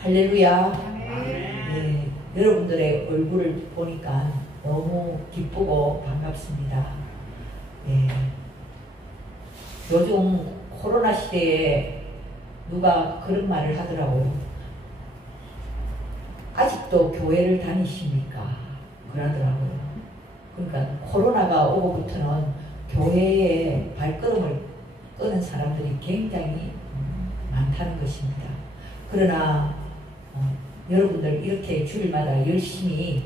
할렐루야. 네, 여러분들의 얼굴을 보니까 너무 기쁘고 반갑습니다. 네, 요즘 코로나 시대에 누가 그런 말을 하더라고요. 아직도 교회를 다니십니까? 그러더라고요. 그러니까 코로나가 오고부터는 교회에 발걸음을 끄는 사람들이 굉장히 많다는 것입니다. 그러나 여러분들 이렇게 주일마다 열심히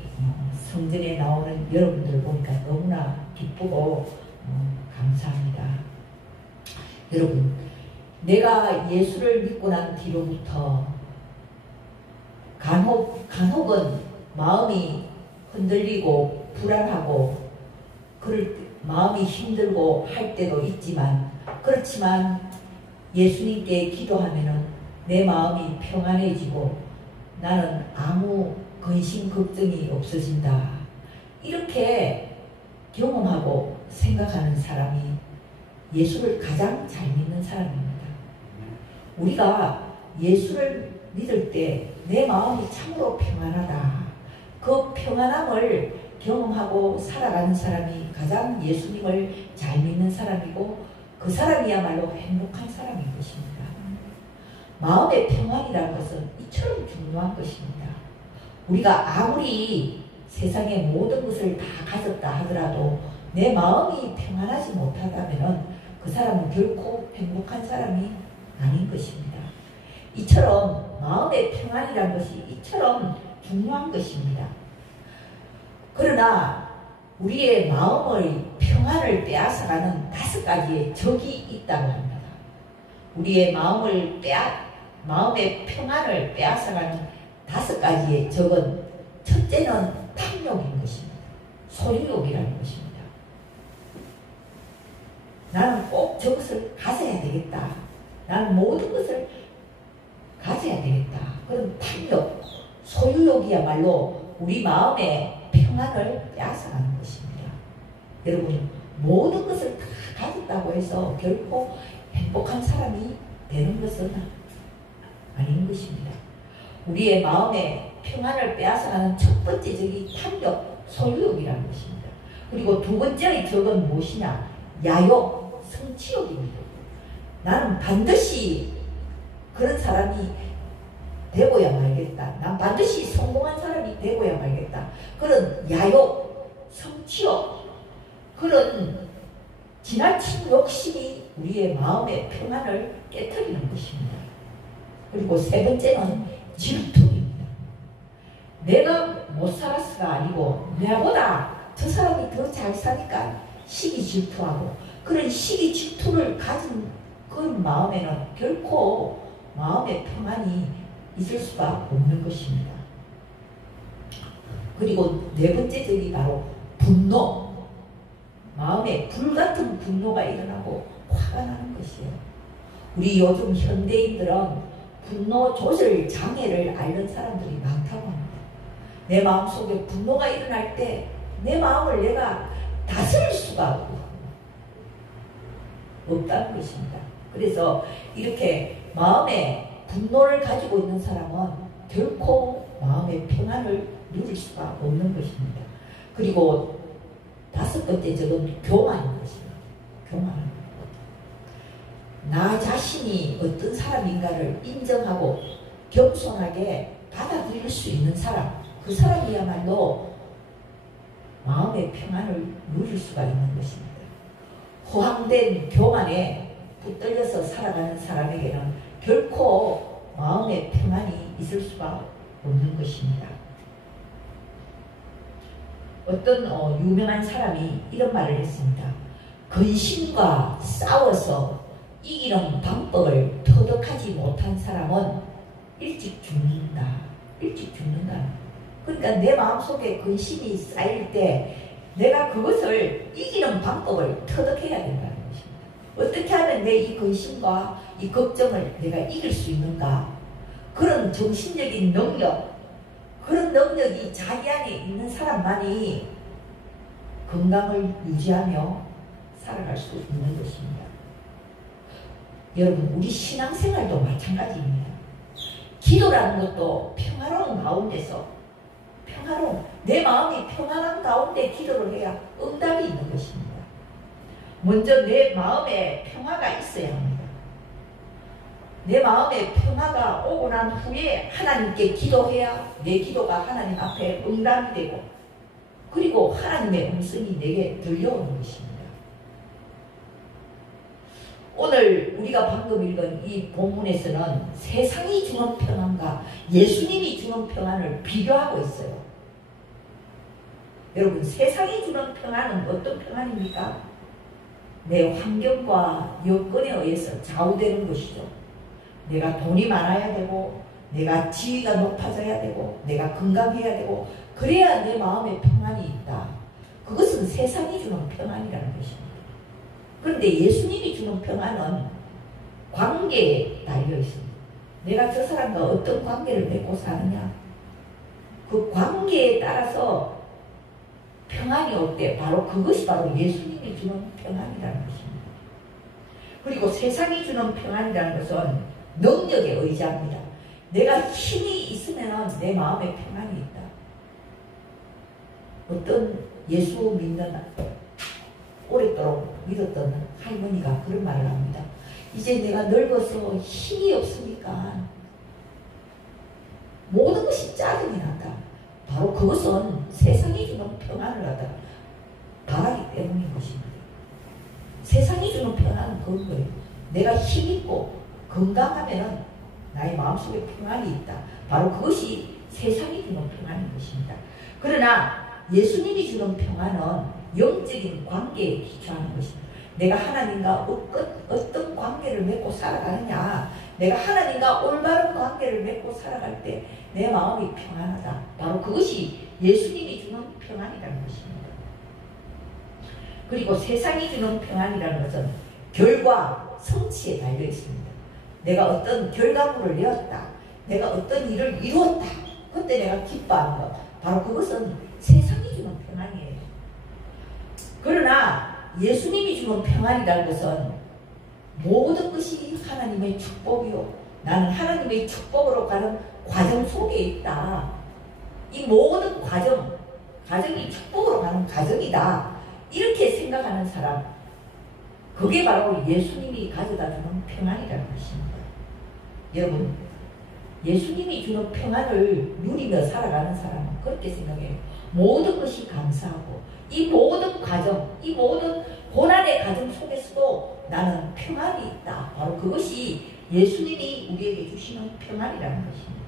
성전에 나오는 여러분들 보니까 너무나 기쁘고 감사합니다. 여러분, 내가 예수를 믿고 난 뒤로부터 간혹은 마음이 흔들리고 불안하고 그럴 때 마음이 힘들고 할 때도 있지만, 그렇지만 예수님께 기도하면은 내 마음이 평안해지고 나는 아무 근심 걱정이 없어진다. 이렇게 경험하고 생각하는 사람이 예수를 가장 잘 믿는 사람입니다. 우리가 예수를 믿을 때 내 마음이 참으로 평안하다. 그 평안함을 경험하고 살아가는 사람이 가장 예수님을 잘 믿는 사람이고 그 사람이야말로 행복한 사람인 것입니다. 마음의 평안이라는 것은 이처럼 중요한 것입니다. 우리가 아무리 세상의 모든 것을 다 가졌다 하더라도 내 마음이 평안하지 못하다면 그 사람은 결코 행복한 사람이 아닌 것입니다. 이처럼 마음의 평안이라는 것이 이처럼 중요한 것입니다. 그러나 우리의 마음의 평안을 빼앗아가는 5가지의 적이 있다고 합니다. 우리의 마음의 평안을 빼앗아가는 5가지의 적은, 첫째는 탐욕인 것입니다. 소유욕이라는 것입니다. 나는 꼭 저것을 가져야 되겠다. 나는 모든 것을 가져야 되겠다. 그런 탐욕, 소유욕이야말로 우리 마음의 평안을 빼앗아가는 것입니다. 여러분, 모든 것을 다 가졌다고 해서 결코 행복한 사람이 되는 것은 아닌 것입니다. 우리의 마음의 평안을 빼앗아가는 첫 번째 적이 탐욕, 소유욕이라는 것입니다. 그리고 두 번째의 적은 무엇이냐? 야욕, 성취욕입니다. 나는 반드시 그런 사람이 되고야 말겠다. 난 반드시 성공한 사람이 되고야 말겠다. 그런 야욕, 성취욕, 그런 지나친 욕심이 우리의 마음의 평안을 깨트리는 것입니다. 그리고 세 번째는 질투입니다. 내가 못 살았어가 아니고 나보다 저 사람이 더 잘 사니까 시기 질투하고, 그런 시기 질투를 가진 그 마음에는 결코 마음의 평안이 있을 수가 없는 것입니다. 그리고 네 번째 적이 바로 분노. 마음에 불같은 분노가 일어나고 화가 나는 것이에요. 우리 요즘 현대인들은 분노 조절 장애를 앓는 사람들이 많다고 합니다. 내 마음속에 분노가 일어날 때 내 마음을 내가 다스릴 수가 없다는 것입니다. 그래서 이렇게 마음에 분노를 가지고 있는 사람은 결코 마음의 평안을 누릴 수가 없는 것입니다. 그리고 5번째 적은 교만인 것입니다. 교만은 나 자신이 어떤 사람인가를 인정하고 겸손하게 받아들일 수 있는 사람, 그 사람이야말로 마음의 평안을 누릴 수가 있는 것입니다. 허황된 교만에 붙들려서 살아가는 사람에게는 결코 마음의 평안이 있을 수가 없는 것입니다. 어떤 유명한 사람이 이런 말을 했습니다. 근심과 싸워서 이기는 방법을 터득하지 못한 사람은 일찍 죽는다. 일찍 죽는다. 그러니까 내 마음속에 근심이 쌓일 때 내가 그것을 이기는 방법을 터득해야 된다는 것입니다. 어떻게 하면 내 이 근심과 이 걱정을 내가 이길 수 있는가? 그런 정신적인 능력, 그런 능력이 자기 안에 있는 사람만이 건강을 유지하며 살아갈 수 있는 것입니다. 여러분, 우리 신앙생활도 마찬가지입니다. 기도라는 것도 평화로운 가운데서 내 마음이 평안한 가운데 기도를 해야 응답이 있는 것입니다. 먼저 내 마음에 평화가 있어야 합니다. 내 마음에 평화가 오고 난 후에 하나님께 기도해야 내 기도가 하나님 앞에 응답이 되고 그리고 하나님의 음성이 내게 들려오는 것입니다. 오늘 우리가 방금 읽은 이 본문에서는 세상이 주는 평안과 예수님이 주는 평안을 비교하고 있어요. 여러분, 세상이 주는 평안은 어떤 평안입니까? 내 환경과 여건에 의해서 좌우되는 것이죠. 내가 돈이 많아야 되고 내가 지위가 높아져야 되고 내가 건강해야 되고 그래야 내 마음에 평안이 있다. 그것은 세상이 주는 평안이라는 것입니다. 그런데 예수님이 주는 평안은 관계에 달려 있습니다. 내가 저 사람과 어떤 관계를 맺고 사느냐, 그 관계에 따라서 평안이 올 때 그것이 바로 예수님이 주는 평안이라는 것입니다. 그리고 세상이 주는 평안이라는 것은 능력에 의지합니다. 내가 힘이 있으면 내 마음에 평안이 있다. 어떤 예수 믿는 오랫도록 믿었던 할머니가 그런 말을 합니다. 이제 내가 늙어서 힘이 없으니까 모든 것이 짜증이 난다. 바로 그것은 세상이 주는 평안을 갖다 바라기 때문인 것입니다. 세상이 주는 평안은 그런 거예요. 내가 힘있고 건강하면 나의 마음속에 평안이 있다. 바로 그것이 세상이 주는 평안인 것입니다. 그러나 예수님이 주는 평안은 영적인 관계에 기초하는 것입니다. 내가 하나님과 어떤 관계를 맺고 살아가느냐, 내가 하나님과 올바른 관계를 맺고 살아갈 때 내 마음이 평안하다. 바로 그것이 예수님이 주는 평안이라는 것입니다. 그리고 세상이 주는 평안이라는 것은 결과, 성취에 달려 있습니다. 내가 어떤 결과물을 내었다. 내가 어떤 일을 이루었다. 그때 내가 기뻐하는 것. 바로 그것은 세상이 주는 평안이에요. 그러나 예수님이 주는 평안이라는 것은 모든 것이 하나님의 축복이요. 나는 하나님의 축복으로 가는 과정 속에 있다. 이 모든 과정이 축복으로 가는 과정이다. 이렇게 생각하는 사람, 그게 바로 예수님이 가져다주는 평안이라는 것입니다. 여러분, 예수님이 주는 평안을 누리며 살아가는 사람은 그렇게 생각해요. 모든 것이 감사하고 이 모든 과정, 이 모든 고난의 과정 속에서도 나는 평안이 있다. 바로 그것이 예수님이 우리에게 주시는 평안이라는 것입니다.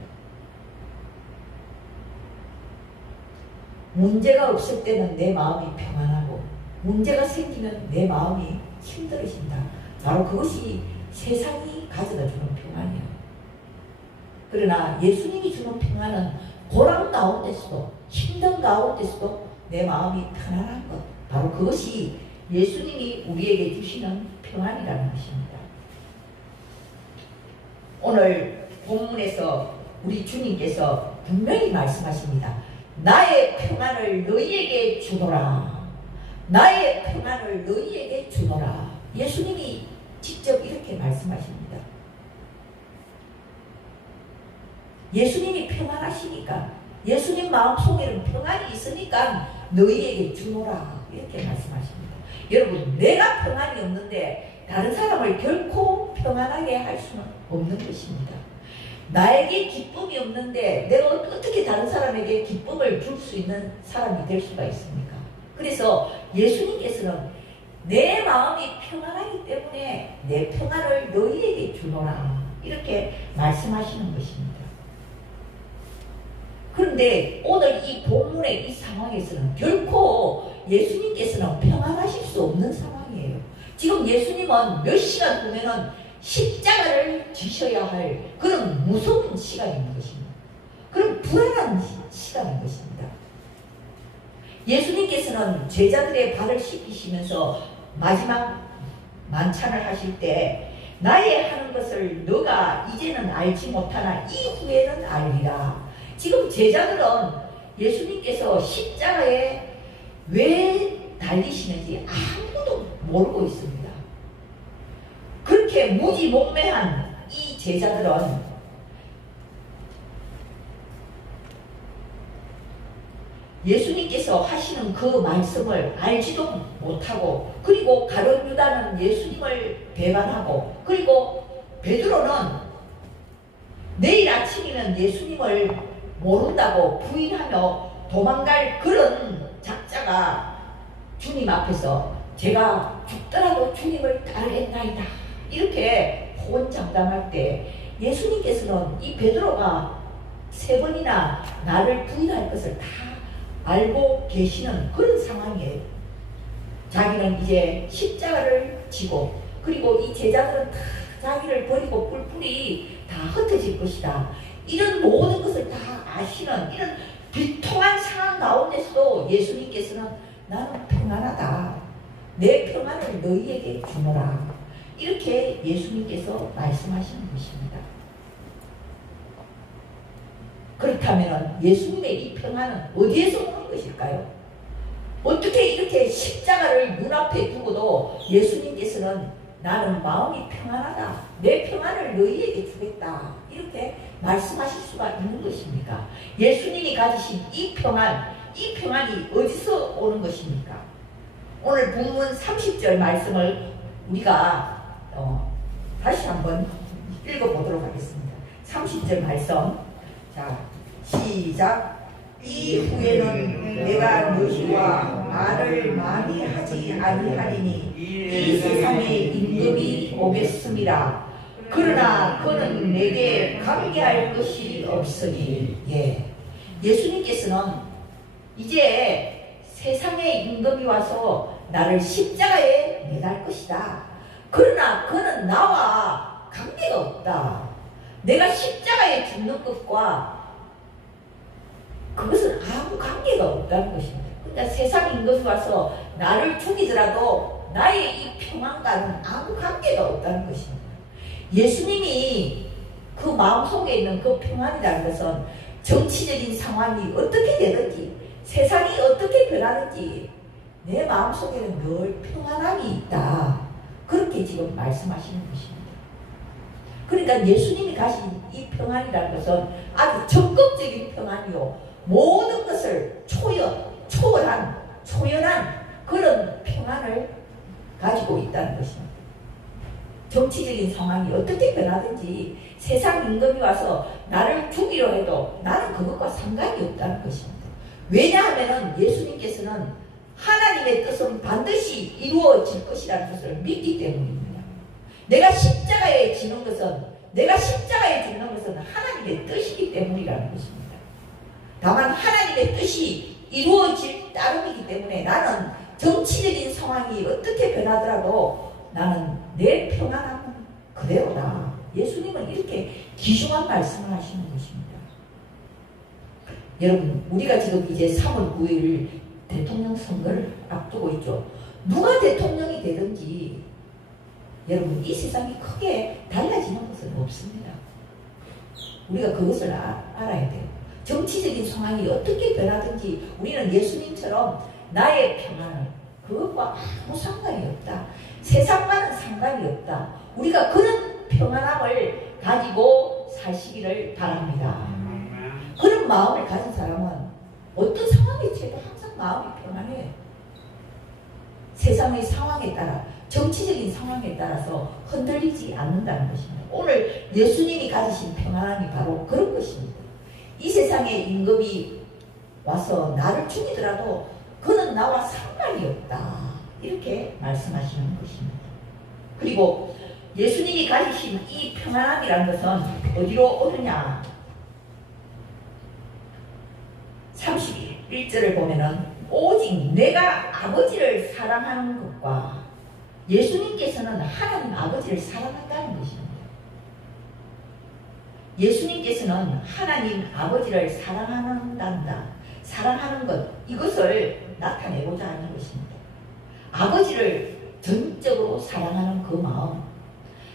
문제가 없을 때는 내 마음이 평안하고 문제가 생기면 내 마음이 힘들어진다. 바로 그것이 세상이 가져다주는 평안이에요. 그러나 예수님이 주는 평안은 고난 가운데서도 힘든 가운데서도 내 마음이 편안한 것. 바로 그것이 예수님이 우리에게 주시는 평안이라는 것입니다. 오늘 본문에서 우리 주님께서 분명히 말씀하십니다. 나의 평안을 너희에게 주노라. 나의 평안을 너희에게 주노라. 예수님이 직접 이렇게 말씀하십니다. 예수님이 평안하시니까, 예수님 마음속에는 평안이 있으니까 너희에게 주노라. 이렇게 말씀하십니다. 여러분, 내가 평안이 없는데 다른 사람을 결코 평안하게 할 수는 없는 것입니다. 나에게 기쁨이 없는데 내가 어떻게 다른 사람에게 기쁨을 줄 수 있는 사람이 될 수가 있습니까? 그래서 예수님께서는 내 마음이 평안하기 때문에 내 평안을 너희에게 주노라. 이렇게 말씀하시는 것입니다. 그런데 오늘 이 본문의 이 상황에서는 결코 예수님께서는 평안하실 수 없는 상황이에요. 지금 예수님은 몇 시간 후면은 십자가를 지셔야 할 그런 무서운 시간인 것입니다. 그런 불안한 시간인 것입니다. 예수님께서는 제자들의 발을 씻기시면서 마지막 만찬을 하실 때 나의 하는 것을 너가 이제는 알지 못하나 이후에는 알리라. 지금 제자들은 예수님께서 십자가에 왜 달리시는지 아무도 모르고 있습니다. 그렇게 무지몽매한 이 제자들은 예수님께서 하시는 그 말씀을 알지도 못하고, 그리고 가룟 유다는 예수님을 배반하고, 그리고 베드로는 내일 아침이면 예수님을 모른다고 부인하며 도망갈 그런 작자가 주님 앞에서 제가 죽더라도 주님을 따르겠나이다 이렇게 호언장담할 때, 예수님께서는 이 베드로가 3번이나 나를 부인할 것을 다 알고 계시는 그런 상황이에요. 자기는 이제 십자가를 지고, 그리고 이 제자들은 다 자기를 버리고 뿔뿔이 다 흩어질 것이다, 이런 모든 것을 다 아시는 이런 비통한 상황 가운데서도 예수님께서는 나는 평안하다, 내 평안을 너희에게 주노라, 이렇게 예수님께서 말씀하시는 것입니다. 그렇다면 예수님의 이 평안은 어디에서 오는 것일까요? 어떻게 이렇게 십자가를 눈앞에 두고도 예수님께서는 나는 마음이 평안하다, 내 평안을 너희에게 주겠다, 이렇게 말씀하실 수가 있는 것입니까? 예수님이 가지신 이 평안이 어디서 오는 것입니까? 오늘 본문 30절 말씀을 우리가 다시 한번 읽어보도록 하겠습니다. 30절 말씀, 자, 시작. 이후에는 내가 너희와 말을 많이 하지 아니하리니 이 세상에 임금이 오겠습니다. 그러나 그는 내게 관계할 것이 없으니. 예수님께서는 이제 세상에 임금이 와서 나를 십자가에 매달 것이다. 그러나 그는 나와 관계가 없다. 내가 십자가에 죽는 것과 그것은 아무 관계가 없다는 것입니다. 그러니까 세상 임금이 와서 나를 죽이더라도 나의 이 평안과는 아무 관계가 없다는 것입니다. 예수님이 그 마음속에 있는 그 평안이라는 것은 정치적인 상황이 어떻게 되든지, 세상이 어떻게 변하든지 내 마음속에는 늘 평안함이 있다, 그렇게 지금 말씀하시는 것입니다. 그러니까 예수님이 가신 이 평안이라는 것은 아주 적극적인 평안이요, 모든 것을 초월한 그런 평안을 가지고 있다는 것입니다. 정치적인 상황이 어떻게 변하든지 세상 임금이 와서 나를 죽이려 해도 나는 그것과 상관이 없다는 것입니다. 왜냐하면 예수님께서는 하나님의 뜻은 반드시 이루어질 것이라는 것을 믿기 때문입니다. 내가 십자가에 죽는 것은 하나님의 뜻이기 때문이라는 것입니다. 다만 하나님의 뜻이 이루어질 따름이기 때문에 나는 정치적인 상황이 어떻게 변하더라도 나는 내 평안함은 그대로다. 예수님은 이렇게 귀중한 말씀을 하시는 것입니다. 여러분, 우리가 지금 이제 3월 9일 대통령 선거를 앞두고 있죠. 누가 대통령이 되든지 여러분, 이 세상이 크게 달라지는 것은 없습니다. 우리가 그것을 알아야 돼요. 정치적인 상황이 어떻게 변하든지 우리는 예수님처럼 나의 평안을, 그것과 아무 상관이 없다, 세상과는 상관이 없다, 우리가 그런 평안함을 가지고 사시기를 바랍니다. 그런 마음을 가진 사람은 어떤 상황에 처해도 항상 마음이 평안해요. 세상의 상황에 따라, 정치적인 상황에 따라서 흔들리지 않는다는 것입니다. 오늘 예수님이 가지신 평안함이 바로 그런 것입니다. 이 세상에 임금이 와서 나를 죽이더라도 그는 나와 상관이 없다, 이렇게 말씀하시는 것입니다. 그리고 예수님이 가지신 이 평안함이라는 것은 어디로 오느냐? 31절을 보면은 오직 내가 아버지를 사랑하는 것과, 예수님께서는 하나님 아버지를 사랑한다는 것입니다. 예수님께서는 하나님 아버지를 사랑하는 것, 이것을 나타내고자 하는 것입니다. 아버지를 전적으로 사랑하는 그 마음,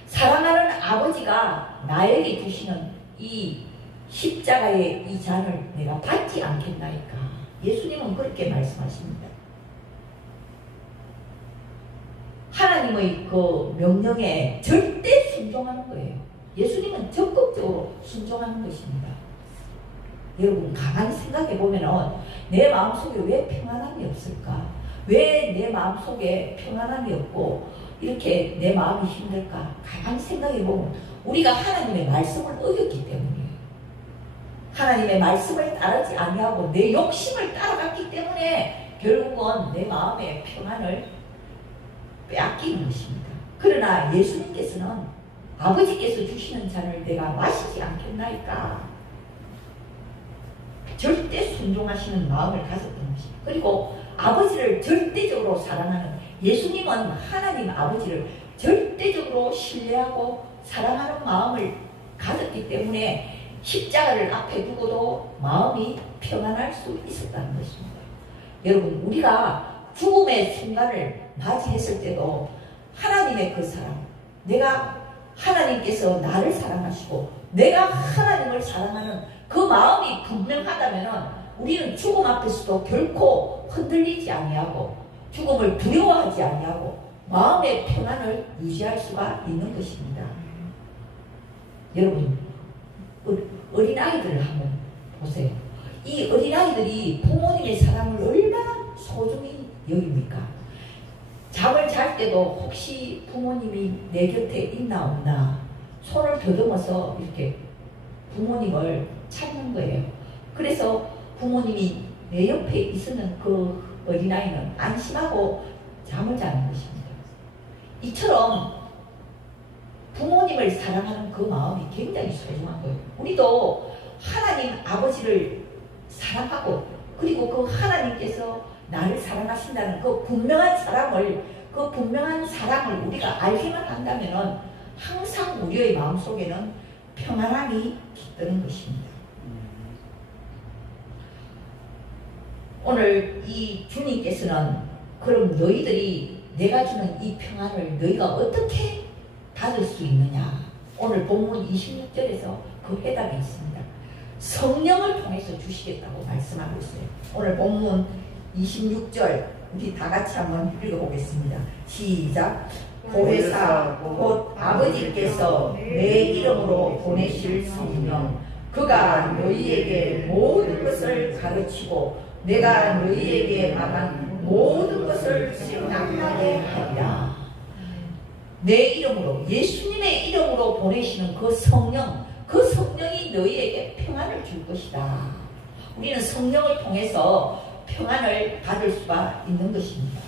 사랑하는 아버지가 나에게 주시는 이 십자가의 이 잔을 내가 받지 않겠나이까. 예수님은 그렇게 말씀하십니다. 하나님의 그 명령에 절대 순종하는 거예요. 예수님은 적극적으로 순종하는 것입니다. 여러분 가만히 생각해 보면은 내 마음속에 왜 평안함이 없을까? 왜 내 마음속에 평안함이 없고 이렇게 내 마음이 힘들까? 가만히 생각해 보면 우리가 하나님의 말씀을 어겼기 때문이에요. 하나님의 말씀을 따르지 아니하고 내 욕심을 따라갔기 때문에 결국은 내 마음의 평안을 빼앗기는 것입니다. 그러나 예수님께서는 아버지께서 주시는 잔을 내가 마시지 않겠나이까? 절대 순종하시는 마음을 가졌던 것입니다. 그리고 아버지를 절대적으로 사랑하는, 예수님은 하나님 아버지를 절대적으로 신뢰하고 사랑하는 마음을 가졌기 때문에 십자가를 앞에 두고도 마음이 평안할 수 있었다는 것입니다. 여러분, 우리가 죽음의 순간을 맞이했을 때도 하나님의 그 사랑, 내가 하나님께서 나를 사랑하시고 내가 하나님을 사랑하는 그 마음이 분명하다면 우리는 죽음 앞에서도 결코 흔들리지 아니하고 죽음을 두려워하지 아니하고 마음의 평안을 유지할 수가 있는 것입니다. 여러분, 어린아이들을 한번 보세요. 이 어린아이들이 부모님의 사랑을 얼마나 소중히 여깁니까? 잠을 잘 때도 혹시 부모님이 내 곁에 있나 없나 손을 더듬어서 이렇게 부모님을 찾는 거예요. 그래서 부모님이 내 옆에 있으면 그 어린아이는 안심하고 잠을 자는 것입니다. 이처럼 부모님을 사랑하는 그 마음이 굉장히 소중한 거예요. 우리도 하나님 아버지를 사랑하고 그리고 그 하나님께서 나를 사랑하신다는 그 분명한 사랑을 우리가 알기만 한다면 항상 우리의 마음속에는 평안함이 깃드는 것입니다. 오늘 이 주님께서는 그럼 너희들이 내가 주는 이 평안을 너희가 어떻게 받을 수 있느냐? 오늘 본문 26절에서 그 해답이 있습니다. 성령을 통해서 주시겠다고 말씀하고 있어요. 오늘 본문 26절 우리 다 같이 한번 읽어보겠습니다. 시작. 보혜사 곧 아버지께서 내 이름으로 보내실 성령 그가 너희에게 모든 것을 가르치고 내가 너희에게 말한 모든 것을 생각나게 하리라. 내 이름으로, 예수님의 이름으로 보내시는 그 성령, 그 성령이 너희에게 평안을 줄 것이다. 우리는 성령을 통해서 평안을 받을 수가 있는 것입니다.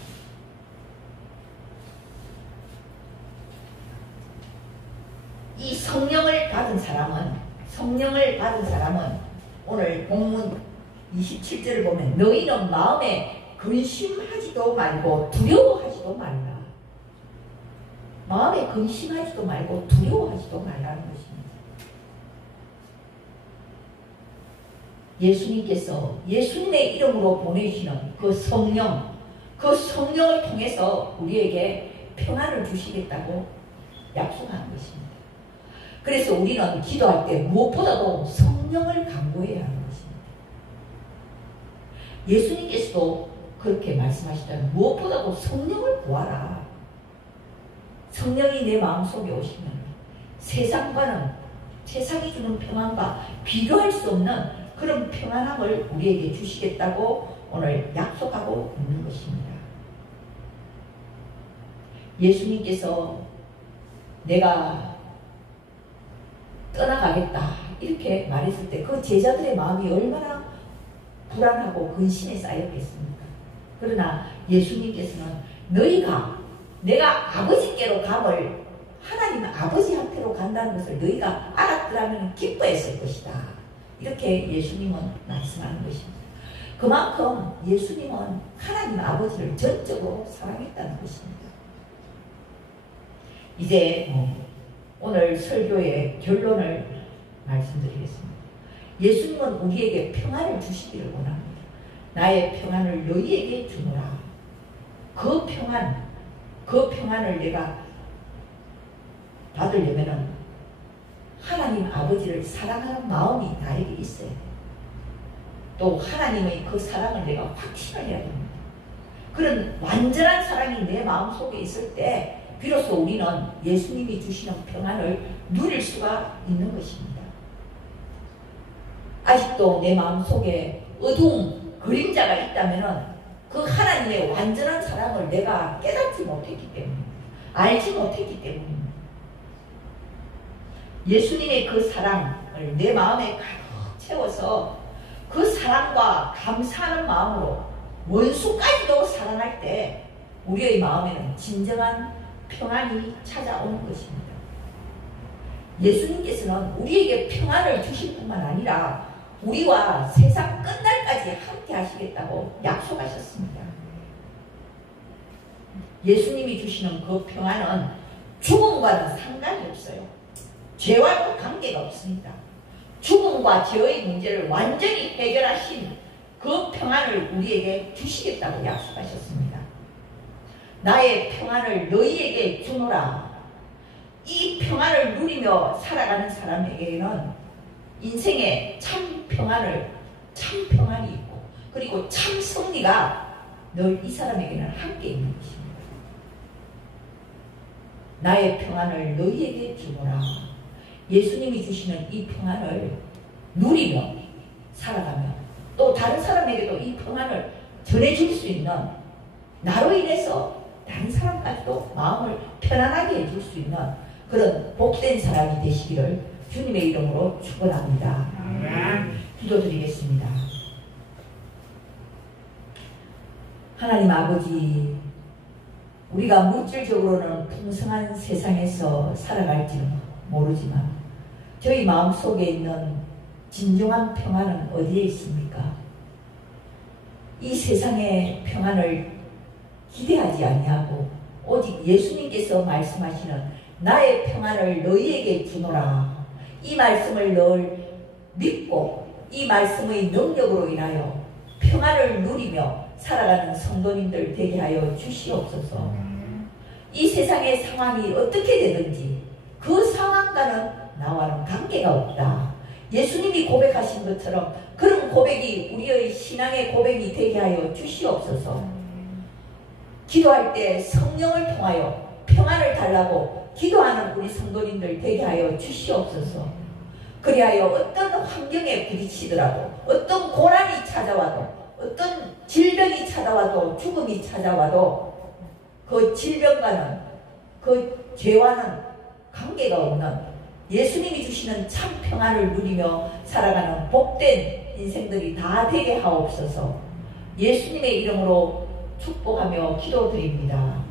이 성령을 받은 사람은 오늘 본문 27절을 보면 너희는 마음에 근심하지도 말고 두려워하지도 말라. 마음에 근심하지도 말고 두려워하지도 말라는 것입니다. 예수님께서 예수님의 이름으로 보내주시는 그 성령을 통해서 우리에게 평안을 주시겠다고 약속하는 것입니다. 그래서 우리는 기도할 때 무엇보다도 성령을 간구해야 하는 것입니다. 예수님께서도 그렇게 말씀하시잖아요. 무엇보다도 성령을 구하라. 성령이 내 마음속에 오시면 세상이 주는 평안과 비교할 수 없는 그런 평안함을 우리에게 주시겠다고 오늘 약속하고 있는 것입니다. 예수님께서 내가 떠나가겠다 이렇게 말했을 때 그 제자들의 마음이 얼마나 불안하고 근심에 쌓였겠습니까? 그러나 예수님께서는 내가 아버지께로 감을 하나님 아버지한테로 간다는 것을 너희가 알았더라면 기뻐했을 것이다. 이렇게 예수님은 말씀하는 것입니다. 그만큼 예수님은 하나님 아버지를 전적으로 사랑했다는 것입니다. 이제 오늘 설교의 결론을 말씀드리겠습니다. 예수님은 우리에게 평안을 주시기를 원합니다. 나의 평안을 너희에게 주노라. 그 평안을 내가 받으려면 하나님 아버지를 사랑하는 마음이 나에게 있어야 돼요. 또 하나님의 그 사랑을 내가 확신해야 됩니다. 그런 완전한 사랑이 내 마음속에 있을 때 비로소 우리는 예수님이 주시는 평안을 누릴 수가 있는 것입니다. 아직도 내 마음속에 어두운 그림자가 있다면 그 하나님의 완전한 사랑을 내가 깨닫지 못했기 때문입니다. 알지 못했기 때문입니다. 예수님의 그 사랑을 내 마음에 가득 채워서 그 사랑과 감사하는 마음으로 원수까지도 사랑할 때 우리의 마음에는 진정한 평안이 찾아오는 것입니다. 예수님께서는 우리에게 평안을 주실 뿐만 아니라 우리와 세상 끝날까지 함께 하시겠다고 약속하셨습니다. 예수님이 주시는 그 평안은 죽음과는 상관이 없어요. 죄와도 관계가 없습니다. 죽음과 죄의 문제를 완전히 해결하신 그 평안을 우리에게 주시겠다고 약속하셨습니다. 나의 평안을 너희에게 주노라. 이 평안을 누리며 살아가는 사람에게는 인생에 참 평안이 있고 그리고 참 승리가 늘 이 사람에게는 함께 있는 것입니다. 나의 평안을 너희에게 주노라. 예수님이 주시는 이 평안을 누리며 살아가며 또 다른 사람에게도 이 평안을 전해줄 수 있는, 나로 인해서 다른 사람까지도 마음을 편안하게 해줄 수 있는 그런 복된 사람이 되시기를 주님의 이름으로 축원합니다. 기도드리겠습니다. 하나님 아버지, 우리가 물질적으로는 풍성한 세상에서 살아갈지는 모르지만 저희 마음속에 있는 진정한 평안은 어디에 있습니까? 이 세상의 평안을 기대하지 아니하고 오직 예수님께서 말씀하시는 나의 평안을 너희에게 주노라. 이 말씀을 늘 믿고 이 말씀의 능력으로 인하여 평안을 누리며 살아가는 성도님들 되게 하여 주시옵소서. 이 세상의 상황이 어떻게 되든지 그 상황과는 나와는 관계가 없다. 예수님이 고백하신 것처럼 그런 고백이 우리의 신앙의 고백이 되게 하여 주시옵소서. 기도할 때 성령을 통하여 평안을 달라고 기도하는 우리 성도님들 되게 하여 주시옵소서. 그리하여 어떤 환경에 부딪히더라도, 어떤 고난이 찾아와도, 어떤 질병이 찾아와도, 죽음이 찾아와도 그 질병과는 그 죄와는 관계가 없는 예수님이 주시는 참 평안을 누리며 살아가는 복된 인생들이 다 되게 하옵소서. 예수님의 이름으로 축복하며 기도드립니다.